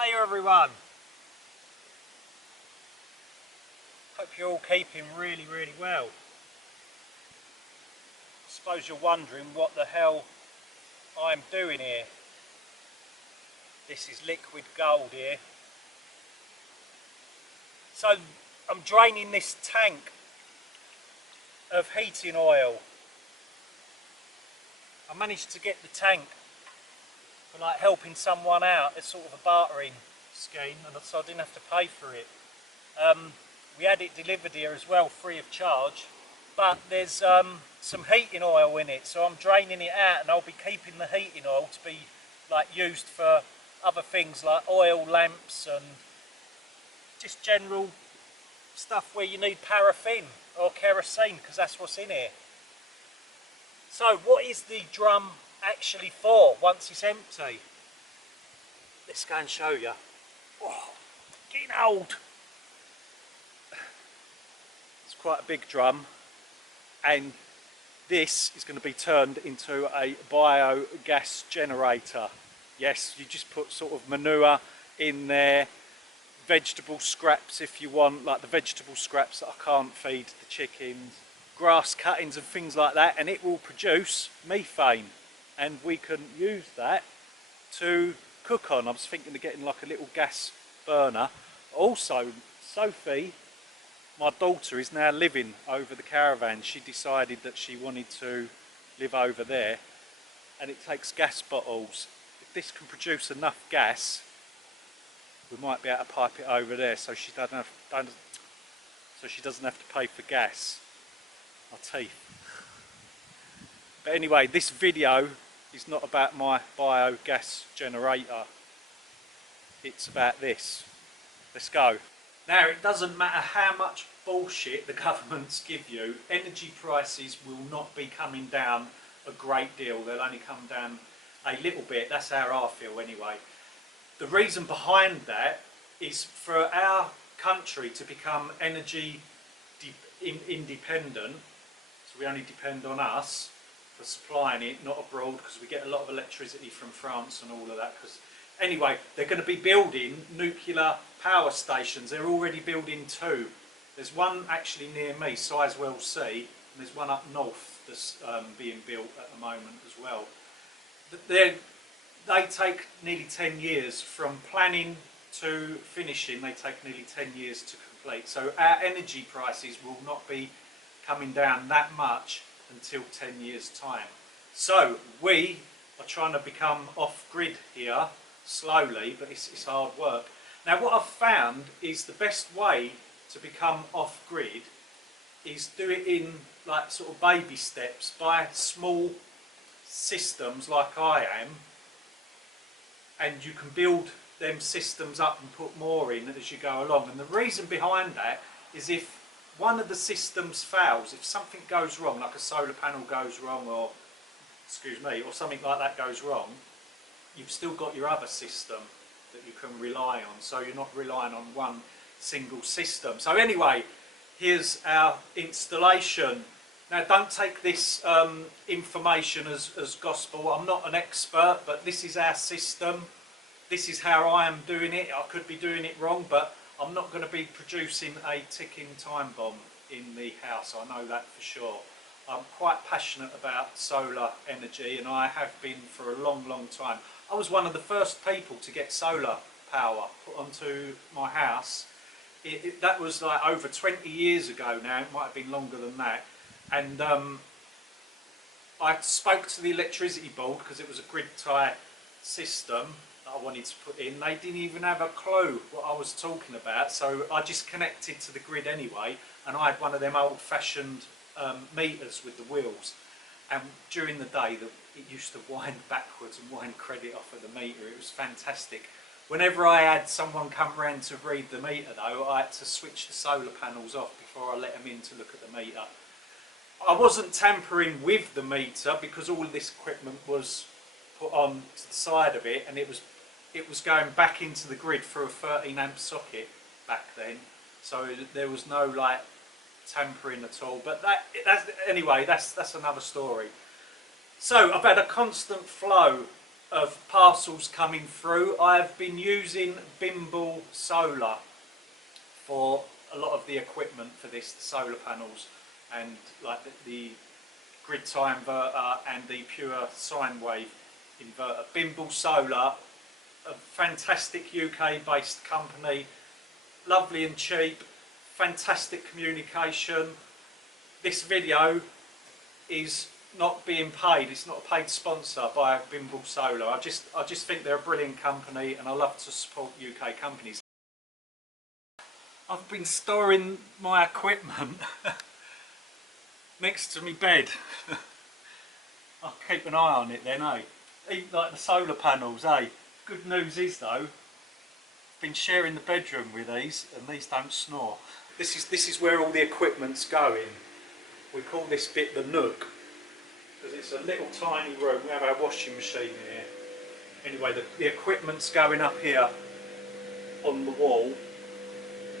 Hiya everyone. Hope you're all keeping really well. I suppose you're wondering what the hell I'm doing here. This is liquid gold here. So I'm draining this tank of heating oil. I managed to get the tank for like helping someone out. It's sort of a bartering scheme, and so I didn't have to pay for it. We had it delivered here as well, free of charge, but there's some heating oil in it, so I'm draining it out, and I'll be keeping the heating oil to be like used for other things like oil lamps and just general stuff where you need paraffin or kerosene, because that's what's in here. So what is the drum actually for once it's empty? Let's go and show you. Oh, getting old. It's quite a big drum, and this is going to be turned into a biogas generator. Yes, you just put sort of manure in there, vegetable scraps if you want, like the vegetable scraps that I can't feed the chickens, grass cuttings and things like that, and it will produce methane, and we can use that to cook on. I was thinking of getting like a little gas burner. Also, Sophie, my daughter, is now living over the caravan. She decided that she wanted to live over there, and it takes gas bottles. If this can produce enough gas, we might be able to pipe it over there, so she doesn't have to pay for gas. My teeth. But anyway, this video is not about my biogas generator. It's about this. Let's go. Now, it doesn't matter how much bullshit the governments give you, energy prices will not be coming down a great deal. They'll only come down a little bit. That's how I feel anyway. The reason behind that is for our country to become energy independent, so we only depend on us for supplying it, not abroad, because we get a lot of electricity from France and all of that. Because anyway, they're going to be building nuclear power stations. They're already building two. There's one actually near me, Sizewell C, and there's one up north that's being built at the moment as well. They take nearly 10 years from planning to finishing. They take nearly 10 years to complete. So our energy prices will not be coming down that much until 10 years time. So we are trying to become off-grid here slowly, but it's hard work. Now what I've found is the best way to become off-grid is do it in like sort of baby steps, buy small systems like I am, and you can build them systems up and put more in as you go along. And the reason behind that is if one of the systems fails, if something goes wrong, like a solar panel goes wrong, or or something like that goes wrong, you've still got your other system that you can rely on, so you're not relying on one single system. So anyway, here's our installation. Now don't take this information as gospel. I'm not an expert, but this is our system. This is how I am doing it. I could be doing it wrong, but I'm not going to be producing a ticking time bomb in the house. I know that for sure. I'm quite passionate about solar energy, and I have been for a long time. I was one of the first people to get solar power put onto my house. That was like over 20 years ago now. It might have been longer than that. And I spoke to the electricity board because it was a grid tie system that I wanted to put in. They didn't even have a clue what I was talking about, so I just connected to the grid anyway, and I had one of them old-fashioned meters with the wheels, and during the day it used to wind backwards and wind credit off of the meter. It was fantastic. Whenever I had someone come round to read the meter though, I had to switch the solar panels off before I let them in to look at the meter. I wasn't tampering with the meter because all of this equipment was put on to the side of it, and it was going back into the grid through a 13 amp socket back then, so there was no like tampering at all. But anyway, that's another story. So I've had a constant flow of parcels coming through. I've been using Bimble Solar for a lot of the equipment for this, the solar panels and like the grid tie inverter and the pure sine wave inverter. Bimble Solar, a fantastic UK based company, lovely and cheap, fantastic communication. This video is not being paid, it's not a paid sponsor by Bimble Solar. I just think they're a brilliant company and I love to support UK companies. I've been storing my equipment next to my bed. I'll keep an eye on it then, eh? Eat like the solar panels, eh? Good news is though, I've been sharing the bedroom with these and these don't snore. This is where all the equipment's going. We call this bit the nook, because it's a little tiny room. We have our washing machine here. Anyway, the equipment's going up here on the wall,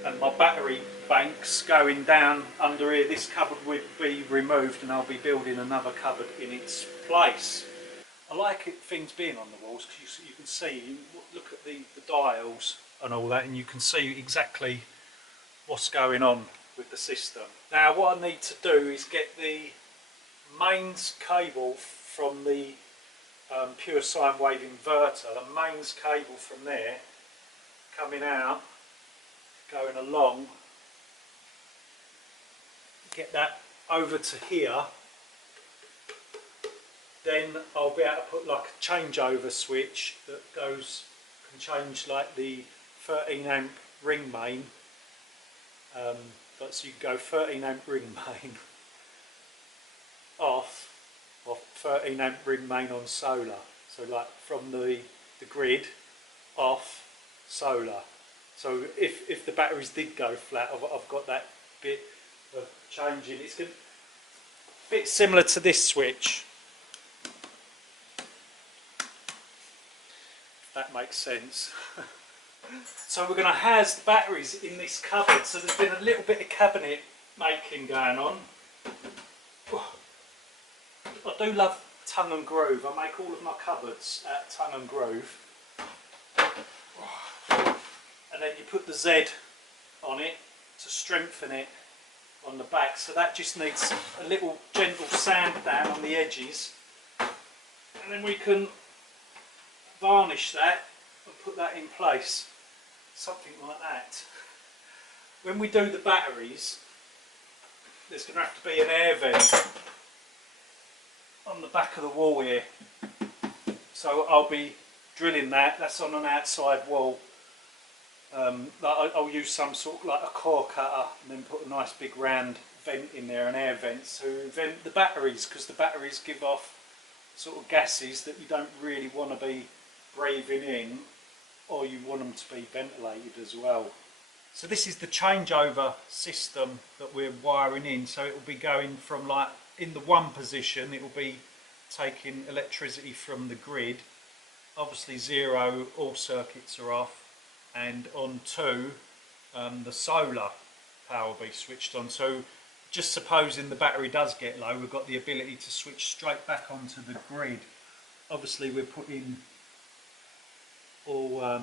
and my battery bank's going down under here. This cupboard will be removed and I'll be building another cupboard in its place. I like things being on the walls because you can see, you look at the dials and all that, and you can see exactly what's going on with the system. Now what I need to do is get the mains cable from the pure sine wave inverter, the mains cable from there coming out, going along, get that over to here, then I'll be able to put like a changeover switch that goes, can change like the 13 amp ring main, but so you go 13 amp ring main off, or 13 amp ring main on solar, so like from the grid off solar. So if the batteries did go flat, I've got that bit of changing. It's a bit similar to this switch, if that makes sense. So we're going to house the batteries in this cupboard. So there's been a little bit of cabinet making going on. I do love tongue and groove. I make all of my cupboards out of tongue and groove. And then you put the Z on it to strengthen it on the back. So that just needs a little gentle sand down on the edges. And then we can varnish that and put that in place. Something like that. When we do the batteries, there's going to have to be an air vent on the back of the wall here. So I'll be drilling that. That's on an outside wall. I'll use some sort of like a core cutter and then put a nice big round vent in there, an air vent to vent the batteries, because the batteries give off sort of gases that you don't really want to be breathing in, or you want them to be ventilated as well. So this is the changeover system that we're wiring in. So it will be going from, like, in the one position it will be taking electricity from the grid. Obviously 0, all circuits are off, and on 2 the solar power will be switched on. So just supposing the battery does get low, we've got the ability to switch straight back onto the grid. Obviously we're putting all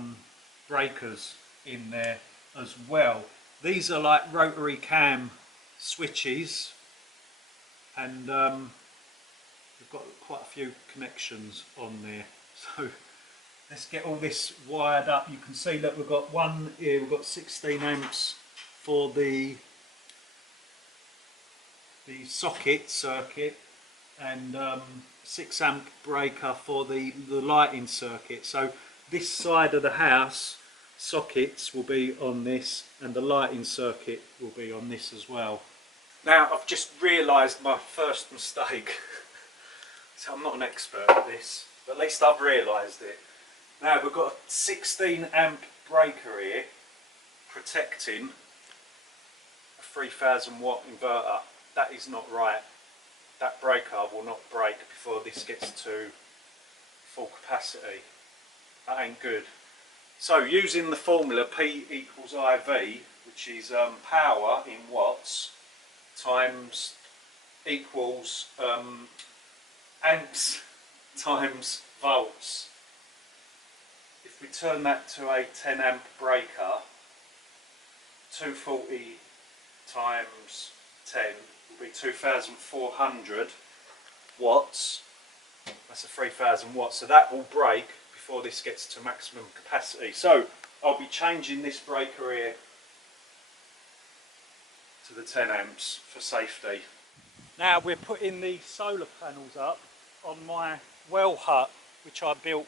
breakers in there as well. These are like rotary cam switches, and we've got quite a few connections on there. So let's get all this wired up. You can see that we've got one here, we've got 16 amps for the socket circuit, and 6 amp breaker for the lighting circuit. So this side of the house, sockets will be on this, and the lighting circuit will be on this as well. Now I've just realised my first mistake. So I'm not an expert at this, but at least I've realised it. Now we've got a 16 amp breaker here protecting a 3000 watt inverter. That is not right. That breaker will not break before this gets to full capacity. That ain't good. So using the formula P equals IV, which is power in watts times equals amps times volts. if we turn that to a 10 amp breaker, 240 times 10 will be 2,400 watts. That's a 3,000 watts, so that will break before this gets to maximum capacity. So I'll be changing this breaker here to the 10 amps for safety. Now we're putting the solar panels up on my well hut, which I built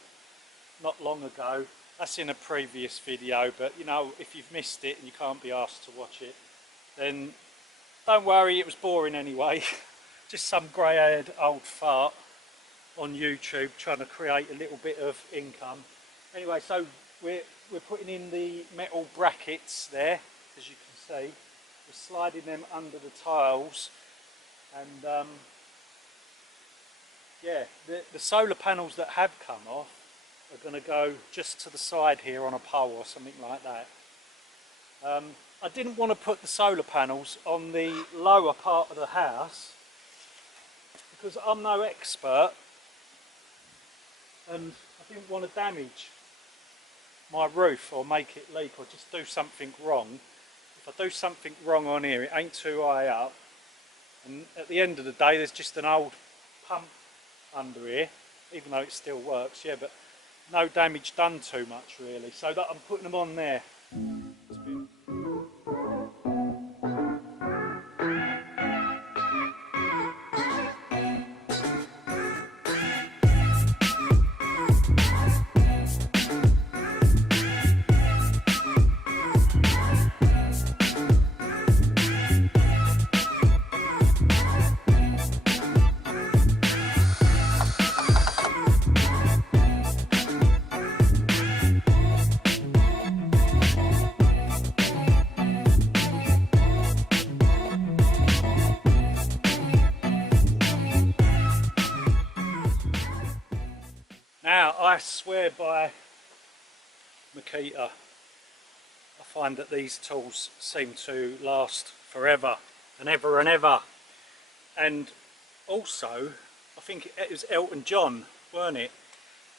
not long ago. That's in a previous video, but you know, if you've missed it and you can't be asked to watch it, then don't worry, it was boring anyway. Just some grey-haired old fart on YouTube trying to create a little bit of income. Anyway, so we're putting in the metal brackets there, as you can see. We're sliding them under the tiles, and yeah, the solar panels that have come off are going to go just to the side here on a pole or something like that. I didn't want to put the solar panels on the lower part of the house because I'm no expert, and I didn't want to damage my roof or make it leak or just do something wrong. If I do something wrong on here, it ain't too high up, and at the end of the day there's just an old pump under here, even though it still works, yeah, but no damage done too much really, so that I'm putting them on there. Now, I swear by Makita, I find that these tools seem to last forever and ever and ever. And also, I think it was Elton John, weren't it?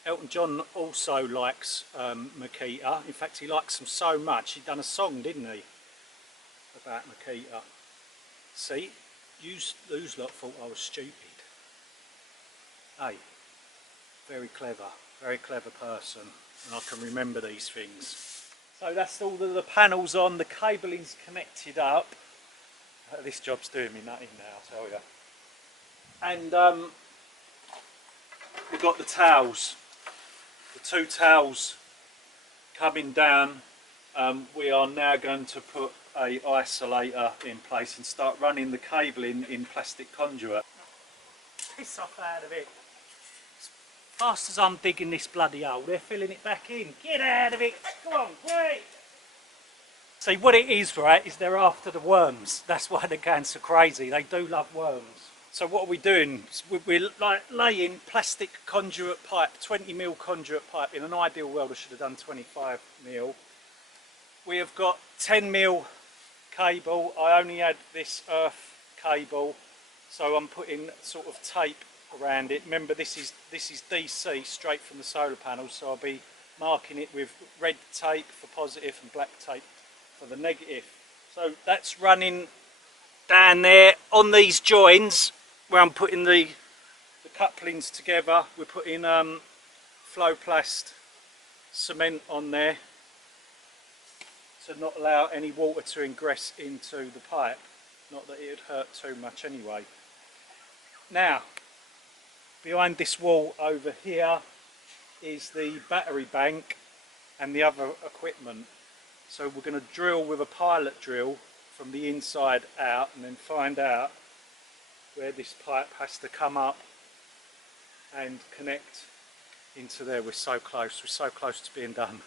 Elton John also likes Makita. In fact, he likes them so much, he done a song, didn't he, about Makita. See, those lot thought I was stupid. Hey. Very clever person, and I can remember these things. So that's all the panels on, the cabling's connected up. This job's doing me nutting now, I tell you. And we've got the towels, the two towels coming down. We are now going to put a isolator in place and start running the cabling in plastic conduit. Piss off out of it. Fast as I'm digging this bloody hole, they're filling it back in. Get out of it! Come on, wait! See, what it is, right, is they're after the worms. That's why they're going so crazy. They do love worms. So what are we doing? We're like laying plastic conduit pipe, 20mm conduit pipe. In an ideal world, I should have done 25mm. We have got 10mm cable. I only had this earth cable, so I'm putting sort of tape around it. Remember, this is DC straight from the solar panels, so I'll be marking it with red tape for positive and black tape for the negative. So that's running down there on these joins where I'm putting the couplings together. We're putting Flowplast cement on there to not allow any water to ingress into the pipe, not that it would hurt too much anyway. Now, behind this wall over here is the battery bank and the other equipment. So we're going to drill with a pilot drill from the inside out and then find out where this pipe has to come up and connect into there. We're so close to being done.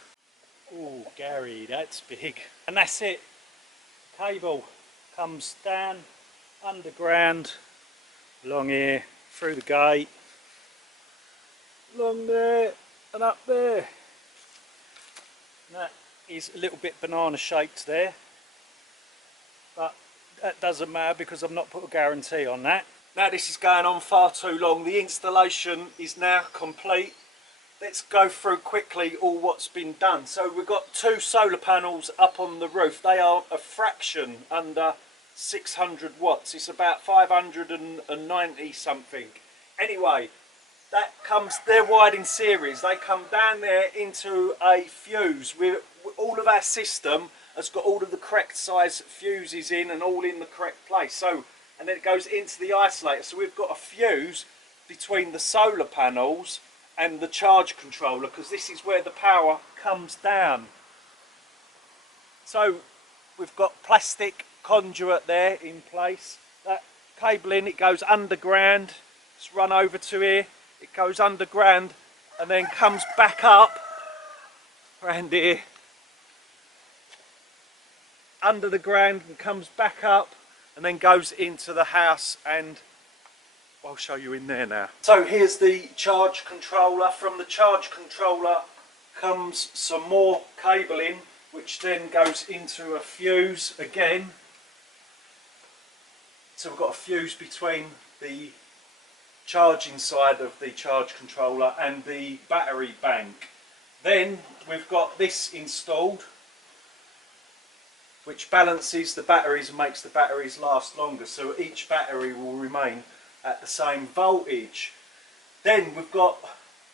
Oh, Gary, that's big. And that's it. Cable comes down underground along here through the gate, along there and up there. And that is a little bit banana shaped there, but that doesn't matter because I've not put a guarantee on that. Now this is going on far too long. The installation is now complete. let's go through quickly all what's been done. So we've got 2 solar panels up on the roof. They are a fraction under 600 watts. It's about 590 something. Anyway, they're wired in series. They come down there into a fuse. All of our system has got all of the correct size fuses in and all in the correct place. So, and then it goes into the isolator. So we've got a fuse between the solar panels and the charge controller, because this is where the power comes down. So we've got plastic conduit there in place. That cabling, it goes underground. It's run over to here. It goes underground and then comes back up around here, under the ground, and comes back up and then goes into the house, and I'll show you in there now. So here's the charge controller. From the charge controller comes some more cabling, which then goes into a fuse again. So we've got a fuse between the charging side of the charge controller and the battery bank. Then we've got this installed, which balances the batteries and makes the batteries last longer, so each battery will remain at the same voltage. Then we've got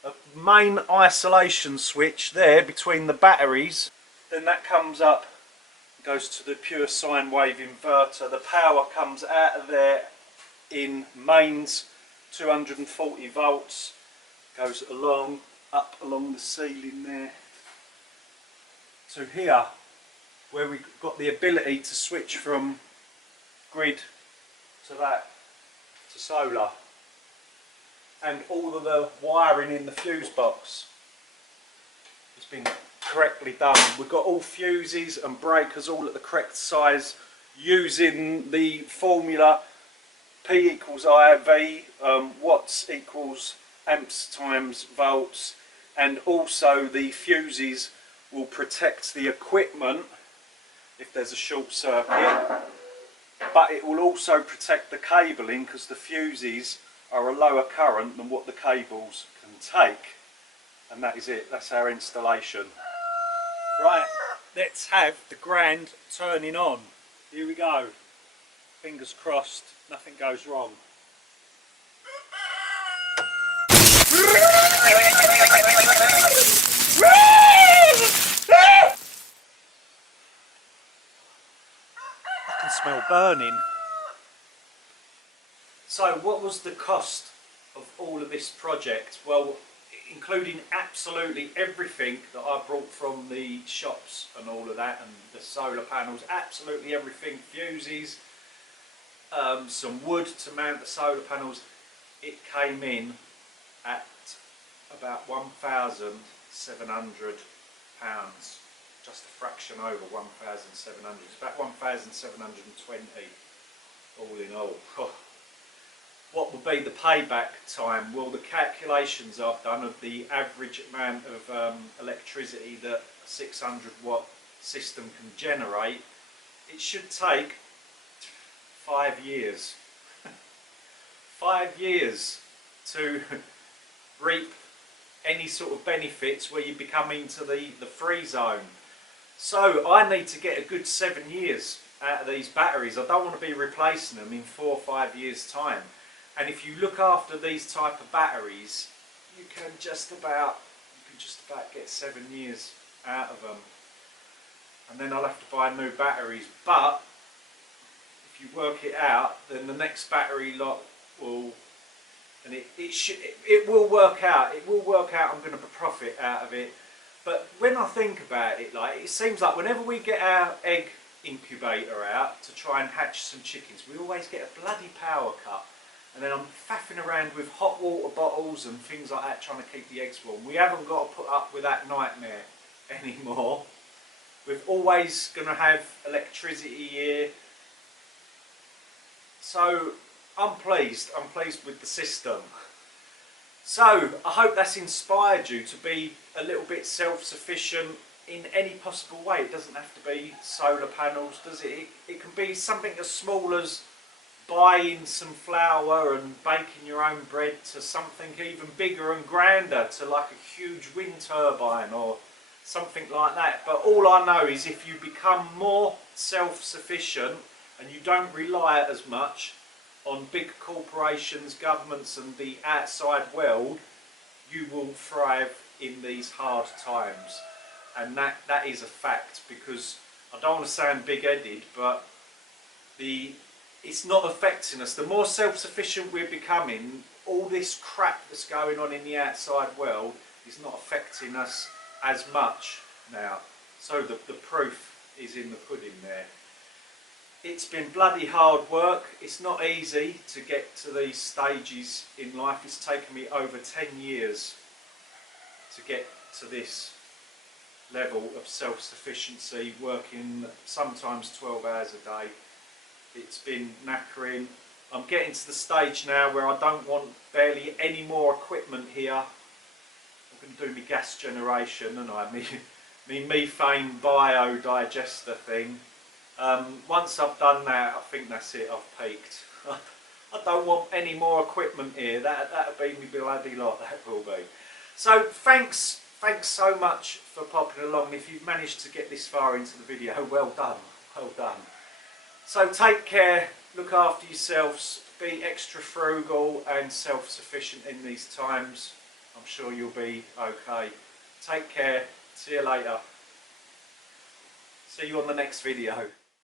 a main isolation switch there between the batteries. Then that comes up, goes to the pure sine wave inverter. The power comes out of there in mains, 240 volts, goes along, up along the ceiling there to here, where we've got the ability to switch from grid to that, to solar. And all of the wiring in the fuse box has been correctly done. We've got all fuses and breakers all at the correct size, using the formula P equals IV, watts equals amps times volts, and also the fuses will protect the equipment if there's a short circuit, but it will also protect the cabling, because the fuses are a lower current than what the cables can take. And that is it, that's our installation. Right, let's have the grand turning on. Here we go. Fingers crossed, nothing goes wrong. I can smell burning. So what was the cost of all of this project? Well, including absolutely everything that I brought from the shops and all of that, and the solar panels, absolutely everything, fuses, some wood to mount the solar panels, it came in at about £1,700, just a fraction over 1,700. It's about 1,720 all in all. What will be the payback time? Well, the calculations I've done of the average amount of electricity that a 600 watt system can generate, it should take 5 years. 5 years to reap any sort of benefits where you become into the free zone. So I need to get a good 7 years out of these batteries. I don't want to be replacing them in 4 or 5 years' time. And if you look after these type of batteries, you can just about get 7 years out of them. And then I'll have to buy new batteries. But if you work it out, then the next battery lot will, and it will work out. It will work out. I'm going to profit out of it. But when I think about it, like, it seems like whenever we get our egg incubator out to try and hatch some chickens, we always get a bloody power cut. And then I'm faffing around with hot water bottles and things like that, trying to keep the eggs warm. We haven't got to put up with that nightmare anymore. We're always going to have electricity here. So I'm pleased with the system. So I hope that's inspired you to be a little bit self-sufficient in any possible way. It doesn't have to be solar panels, does it? It can be something as small as buying some flour and baking your own bread to something even bigger and grander, to like a huge wind turbine or something like that. But all I know is if you become more self-sufficient and you don't rely as much on big corporations, governments and the outside world, you will thrive in these hard times. And that is a fact, because I don't want to sound big-headed, but it's not affecting us. The more self-sufficient we're becoming, all this crap that's going on in the outside world is not affecting us as much now. So the proof is in the pudding there. It's been bloody hard work. It's not easy to get to these stages in life. It's taken me over 10 years to get to this level of self-sufficiency, working sometimes 12 hours a day. It's been knackering. I'm getting to the stage now where I don't want barely any more equipment here. I'm going to do my gas generation, and me methane biodigester thing. Once I've done that, I think that's it, I've peaked. I don't want any more equipment here. That'll be me bloody lot, that will be. So thanks so much for popping along. If you've managed to get this far into the video, well done, well done. So take care, look after yourselves, be extra frugal and self-sufficient in these times. I'm sure you'll be okay. Take care, see you later. See you on the next video.